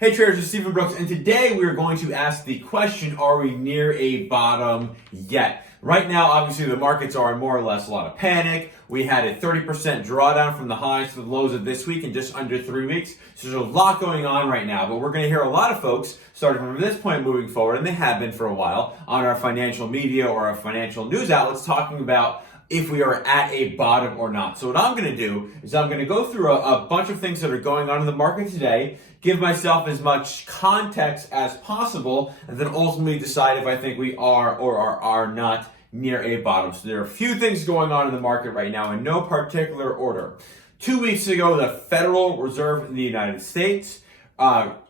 Hey traders, it's Stephen Brooks, and today we are going to ask the question, are we near a bottom yet? Right now, obviously, the markets are in more or less a lot of panic. We had a 30% drawdown from the highs to the lows of this week in just under 3 weeks. So there's a lot going on right now, but we're going to hear a lot of folks, starting from this point moving forward, and they have been for a while, on our financial media or our financial news outlets talking about if we are at a bottom or not. So what I'm going to do is I'm going to go through a bunch of things that are going on in the market today, give myself as much context as possible, and then ultimately decide if I think we are or are not near a bottom. So there are a few things going on in the market right now in no particular order. 2 weeks ago, the Federal Reserve in the United States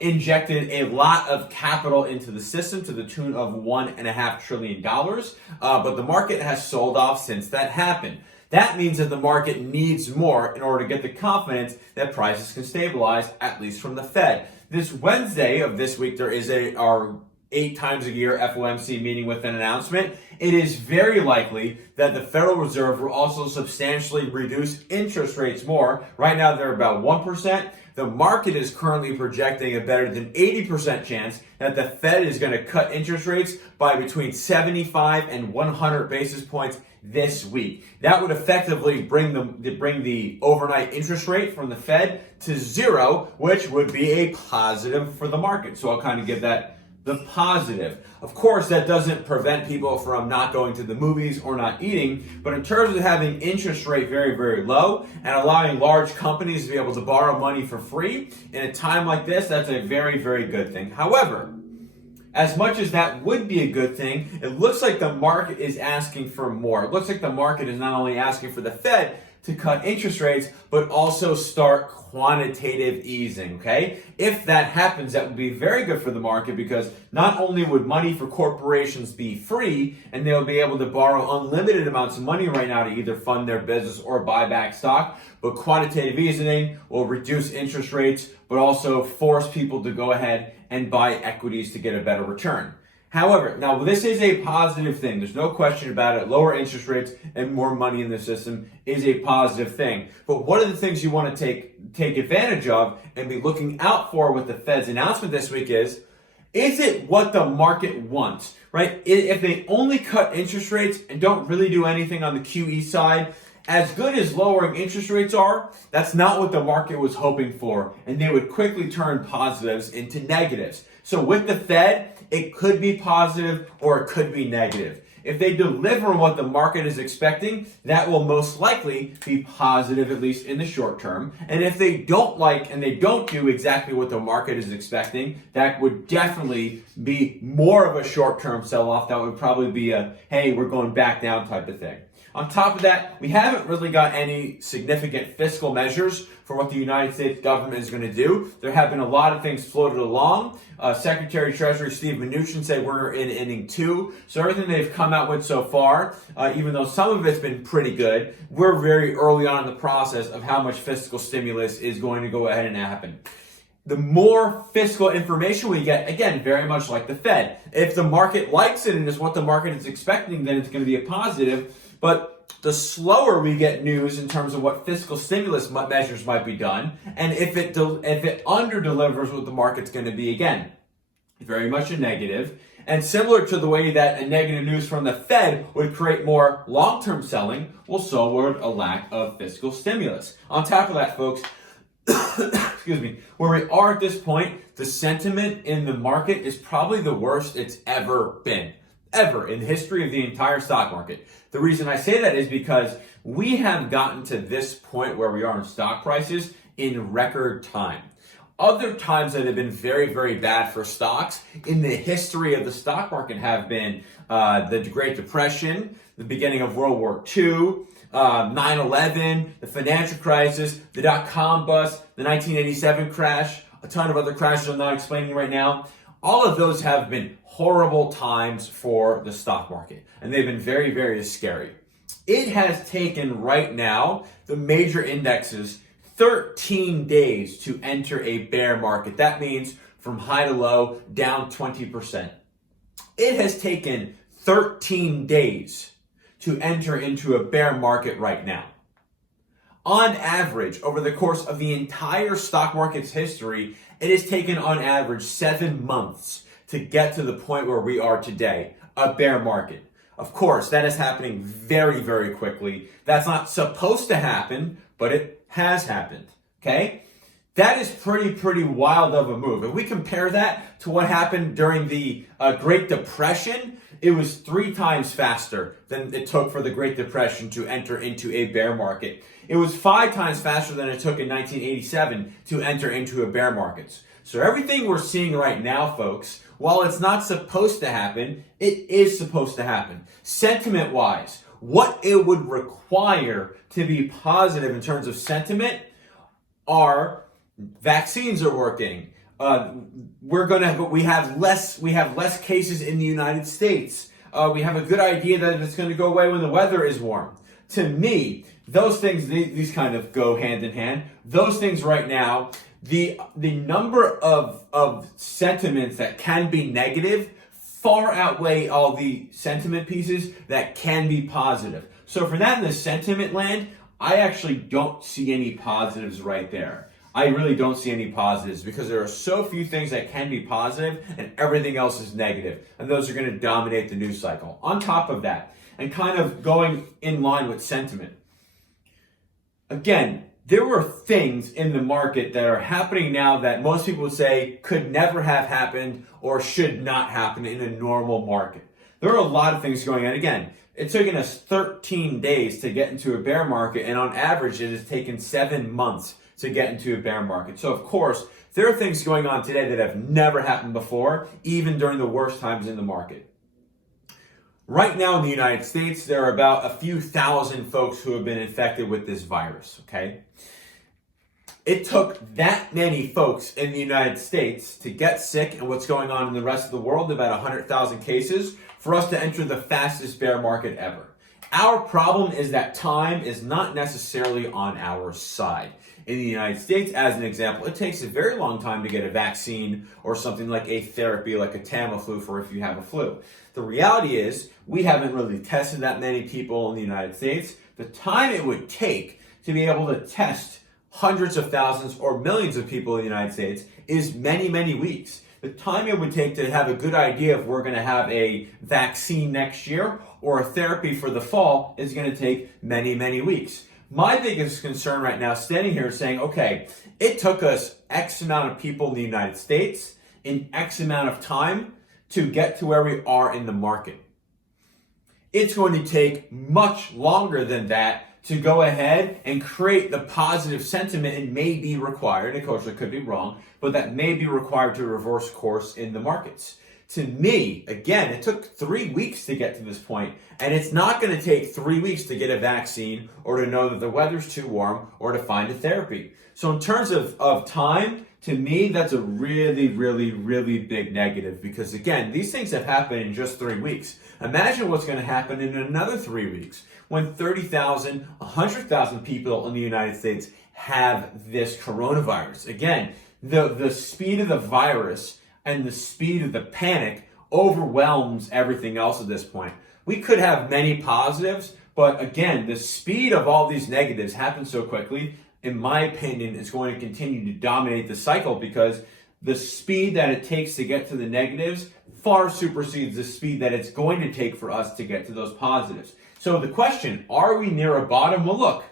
injected a lot of capital into the system to the tune of $1.5 trillion, but the market has sold off since that happened. That means that the market needs more in order to get the confidence that prices can stabilize, at least from the Fed. This Wednesday of this week, there is our 8 times a year FOMC meeting with an announcement. It is very likely that the Federal Reserve will also substantially reduce interest rates more. Right now, they're about 1%. The market is currently projecting a better than 80% chance that the Fed is going to cut interest rates by between 75 and 100 basis points this week. That would effectively bring the overnight interest rate from the Fed to 0, which would be a positive for the market. So I'll kind of give that the positive. Of course, that doesn't prevent people from not going to the movies or not eating, but in terms of having interest rate very, very low and allowing large companies to be able to borrow money for free in a time like this, that's a very, very good thing. However, as much as that would be a good thing, it looks like the market is asking for more. It looks like the market is not only asking for the Fed to cut interest rates, but also start quantitative easing, okay? If that happens, that would be very good for the market because not only would money for corporations be free and they'll be able to borrow unlimited amounts of money right now to either fund their business or buy back stock, but quantitative easing will reduce interest rates, but also force people to go ahead and buy equities to get a better return. However, now this is a positive thing. There's no question about it. Lower interest rates and more money in the system is a positive thing. But one of the things you want to take advantage of and be looking out for with the Fed's announcement this week is it what the market wants, right? If they only cut interest rates and don't really do anything on the QE side, as good as lowering interest rates are, that's not what the market was hoping for, and they would quickly turn positives into negatives. So with the Fed, it could be positive or it could be negative. If they deliver what the market is expecting, that will most likely be positive, at least in the short term. And if they don't like and they don't do exactly what the market is expecting, that would definitely be more of a short-term sell-off. That would probably be a, hey, we're going back down type of thing. On top of that, we haven't really got any significant fiscal measures for what the United States government is going to do. There have been a lot of things floated along. Secretary of Treasury Steve Mnuchin said we're in inning 2. So everything they've come out with so far, even though some of it's been pretty good, we're very early on in the process of how much fiscal stimulus is going to go ahead and happen. The more fiscal information we get, again, very much like the Fed. If the market likes it and is what the market is expecting, then it's going to be a positive. But the slower we get news in terms of what fiscal stimulus measures might be done, and if it under-delivers what the market's going to be, again, very much a negative. And similar to the way that a negative news from the Fed would create more long-term selling, well, so would a lack of fiscal stimulus. On top of that, folks, excuse me, where we are at this point, the sentiment in the market is probably the worst it's ever been. Ever in the history of the entire stock market. The reason I say that is because we have gotten to this point where we are in stock prices in record time. Other times that have been very, very bad for stocks in the history of the stock market have been the Great Depression, the beginning of World War II, 9/11, the financial crisis, the dot-com bust, the 1987 crash, a ton of other crashes I'm not explaining right now. All of those have been horrible times for the stock market, and they've been very, very scary. It has taken right now the major indexes 13 days to enter a bear market. That means from high to low, down 20%. It has taken 13 days to enter into a bear market right now. On average, over the course of the entire stock market's history, it has taken on average 7 months to get to the point where we are today, a bear market. Of course, that is happening very, very quickly. That's not supposed to happen, but it has happened, okay? That is pretty wild of a move. If we compare that to what happened during the Great Depression, it was 3 times faster than it took for the Great Depression to enter into a bear market. It was 5 times faster than it took in 1987 to enter into a bear market. So everything we're seeing right now, folks, while it's not supposed to happen, it is supposed to happen. Sentiment-wise, what it would require to be positive in terms of sentiment are vaccines are working. We have less cases in the United States. We have a good idea that it's going to go away when the weather is warm. To me, those things, these kind of go hand in hand. Those things right now, the number of sentiments that can be negative far outweigh all the sentiment pieces that can be positive. So for that in the sentiment land, I actually don't see any positives right there. I really don't see any positives because there are so few things that can be positive and everything else is negative. And those are going to dominate the news cycle. On top of that, and kind of going in line with sentiment, again, there were things in the market that are happening now that most people would say could never have happened or should not happen in a normal market. There are a lot of things going on. Again, it's taken us 13 days to get into a bear market, and on average, it has taken 7 months to get into a bear market. So of course, there are things going on today that have never happened before, even during the worst times in the market. Right now in the United States, there are about a few thousand folks who have been infected with this virus, okay? It took that many folks in the United States to get sick, and what's going on in the rest of the world, about 100,000 cases, for us to enter the fastest bear market ever. Our problem is that time is not necessarily on our side. In the United States, as an example, it takes a very long time to get a vaccine or something like a therapy, like a Tamiflu for if you have a flu. The reality is, we haven't really tested that many people in the United States. The time it would take to be able to test hundreds of thousands or millions of people in the United States is many weeks. The time it would take to have a good idea if we're going to have a vaccine next year or a therapy for the fall is going to take many weeks. My biggest concern right now, standing here saying, okay, it took us X amount of people in the United States in X amount of time to get to where we are in the market. It's going to take much longer than that to go ahead and create the positive sentiment it may be required, of course it could be wrong, but that may be required to reverse course in the markets. To me, again, it took 3 weeks to get to this point, and it's not going to take 3 weeks to get a vaccine or to know that the weather's too warm or to find a therapy. So in terms of time, to me, that's a really big negative because, again, these things have happened in just 3 weeks. Imagine what's going to happen in another 3 weeks when 30,000, 100,000 people in the United States have this coronavirus. Again, the speed of the virus and the speed of the panic overwhelms everything else at this point. We could have many positives, but again, the speed of all these negatives happens so quickly, in my opinion, is going to continue to dominate the cycle because the speed that it takes to get to the negatives far supersedes the speed that it's going to take for us to get to those positives. So the question, are we near a bottom? Well, look,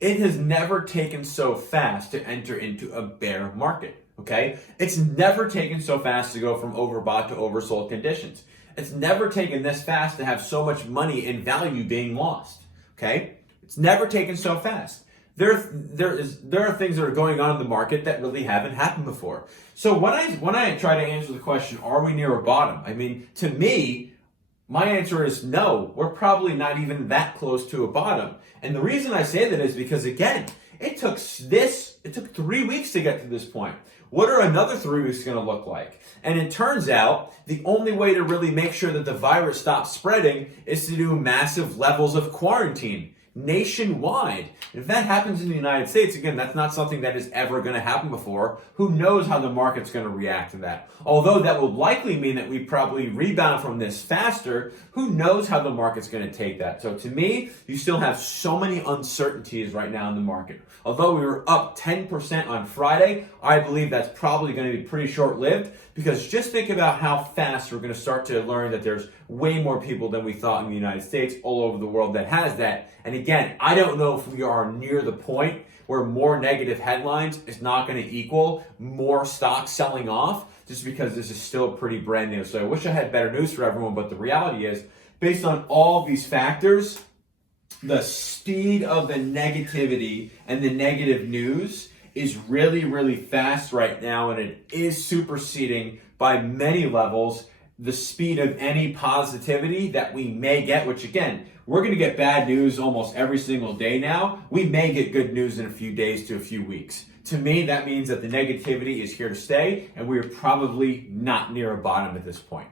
it has never taken so fast to enter into a bear market. Okay? It's never taken so fast to go from overbought to oversold conditions. It's never taken this fast to have so much money and value being lost. Okay? It's never taken so fast. There are things that are going on in the market that really haven't happened before. So when I try to answer the question, are we near a bottom? I mean, to me, my answer is no. We're probably not even that close to a bottom. And the reason I say that is because, again, it took 3 weeks to get to this point. What are another 3 weeks going to look like? And it turns out the only way to really make sure that the virus stops spreading is to do massive levels of quarantine, nationwide. If that happens in the United States, again, that's not something that is ever going to happen before. Who knows how the market's going to react to that? Although that will likely mean that we probably rebound from this faster, who knows how the market's going to take that? So to me, you still have so many uncertainties right now in the market. Although we were up 10% on Friday, I believe that's probably going to be pretty short-lived, because just think about how fast we're going to start to learn that there's way more people than we thought in the United States all over the world that has that. And again, I don't know if we are near the point where more negative headlines is not going to equal more stocks selling off, just because this is still pretty brand new. So I wish I had better news for everyone, but the reality is, based on all these factors, the speed of the negativity and the negative news is really, really fast right now, and it is superseding by many levels the speed of any positivity that we may get, which again, we're going to get bad news almost every single day now. We may get good news in a few days to a few weeks. To me, that means that the negativity is here to stay, and we are probably not near a bottom at this point.